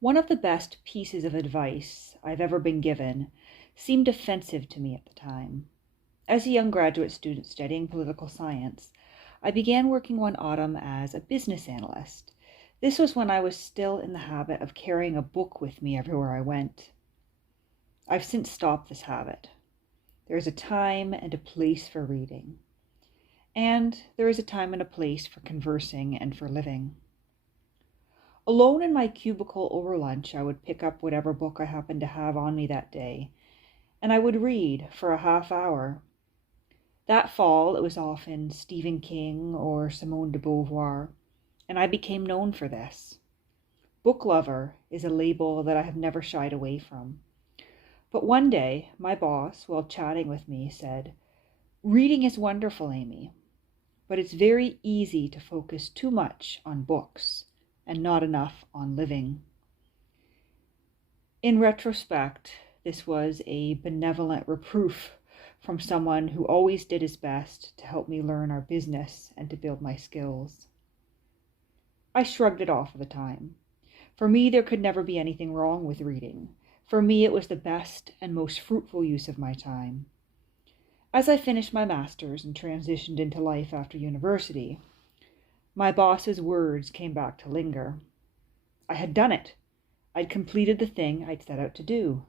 One of the best pieces of advice I've ever been given seemed offensive to me at the time. As a young graduate student studying political science, I began working one autumn as a business analyst. This was when I was still in the habit of carrying a book with me everywhere I went. I've since stopped this habit. There is a time and a place for reading, and there is a time and a place for conversing and for living. Alone in my cubicle over lunch, I would pick up whatever book I happened to have on me that day, and I would read for a half hour. That fall, it was often Stephen King or Simone de Beauvoir, and I became known for this. Book lover is a label that I have never shied away from. But one day, my boss, while chatting with me, said, "Reading is wonderful, Amy, but it's very easy to focus too much on books and not enough on living." In retrospect, this was a benevolent reproof from someone who always did his best to help me learn our business and to build my skills. I shrugged it off at the time. For me, there could never be anything wrong with reading. For me, it was the best and most fruitful use of my time. As I finished my master's and transitioned into life after university, my boss's words came back to linger. I had done it. I'd completed the thing I'd set out to do.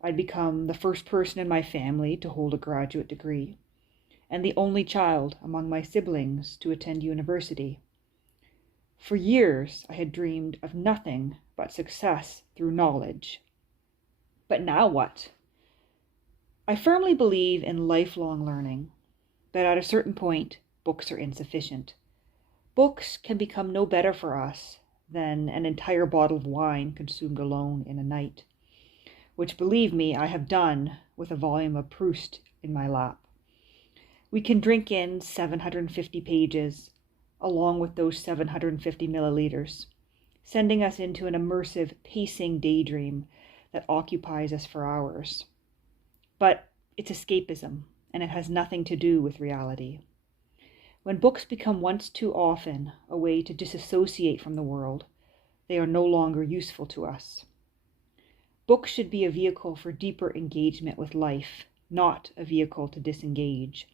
I'd become the first person in my family to hold a graduate degree, and the only child among my siblings to attend university. For years, I had dreamed of nothing but success through knowledge. But now what? I firmly believe in lifelong learning, but at a certain point, books are insufficient. Books can become no better for us than an entire bottle of wine consumed alone in a night, which, believe me, I have done with a volume of Proust in my lap. We can drink in 750 pages, along with those 750 milliliters, sending us into an immersive, pacing daydream that occupies us for hours. But it's escapism, and it has nothing to do with reality. When books become once too often a way to disassociate from the world, they are no longer useful to us. Books should be a vehicle for deeper engagement with life, not a vehicle to disengage.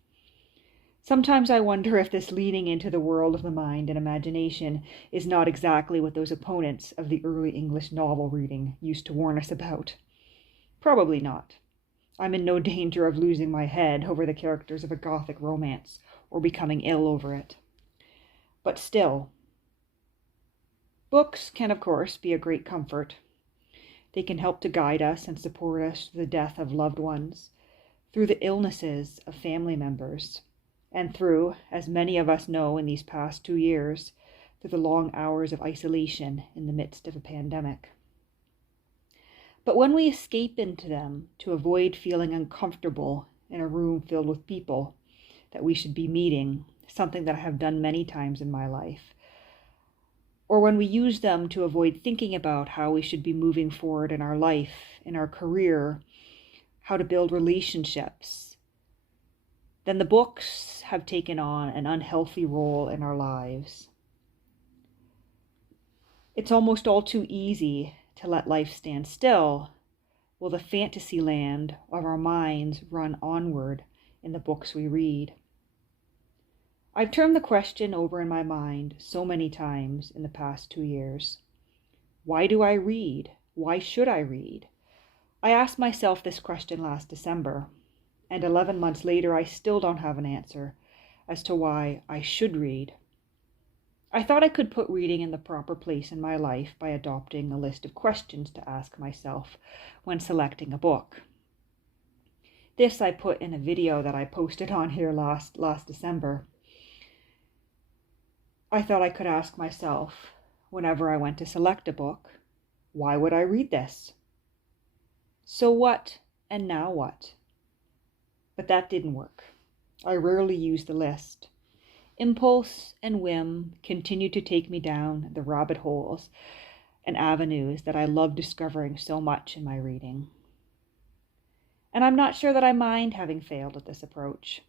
Sometimes I wonder if this leading into the world of the mind and imagination is not exactly what those opponents of the early English novel reading used to warn us about. Probably not. I'm in no danger of losing my head over the characters of a Gothic romance or becoming ill over it. But still, books can, of course, be a great comfort. They can help to guide us and support us through the death of loved ones, through the illnesses of family members, and through, as many of us know in these past 2 years, through the long hours of isolation in the midst of a pandemic. But when we escape into them to avoid feeling uncomfortable in a room filled with people that we should be meeting, something that I have done many times in my life, or when we use them to avoid thinking about how we should be moving forward in our life, in our career, how to build relationships, then the books have taken on an unhealthy role in our lives. It's almost all too easy to let life stand still while the fantasy land of our minds run onward in the books we read. I've turned the question over in my mind so many times in the past 2 years. Why do I read? Why should I read? I asked myself this question last December, and 11 months later I still don't have an answer as to why I should read. I thought I could put reading in the proper place in my life by adopting a list of questions to ask myself when selecting a book. This I put in a video that I posted on here last December. I thought I could ask myself, whenever I went to select a book, why would I read this? So what, and now what? But that didn't work. I rarely use the list. Impulse and whim continue to take me down the rabbit holes and avenues that I love discovering so much in my reading. And I'm not sure that I mind having failed at this approach.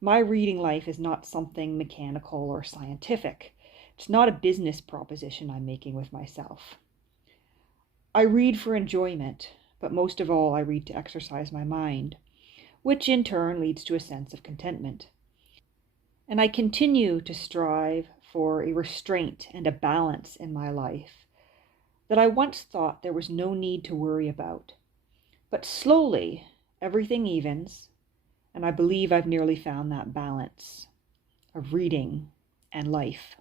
My reading life is not something mechanical or scientific. It's not a business proposition I'm making with myself. I read for enjoyment, but most of all, I read to exercise my mind, which in turn leads to a sense of contentment. And I continue to strive for a restraint and a balance in my life that I once thought there was no need to worry about. But slowly, everything evens, and I believe I've nearly found that balance of reading and life.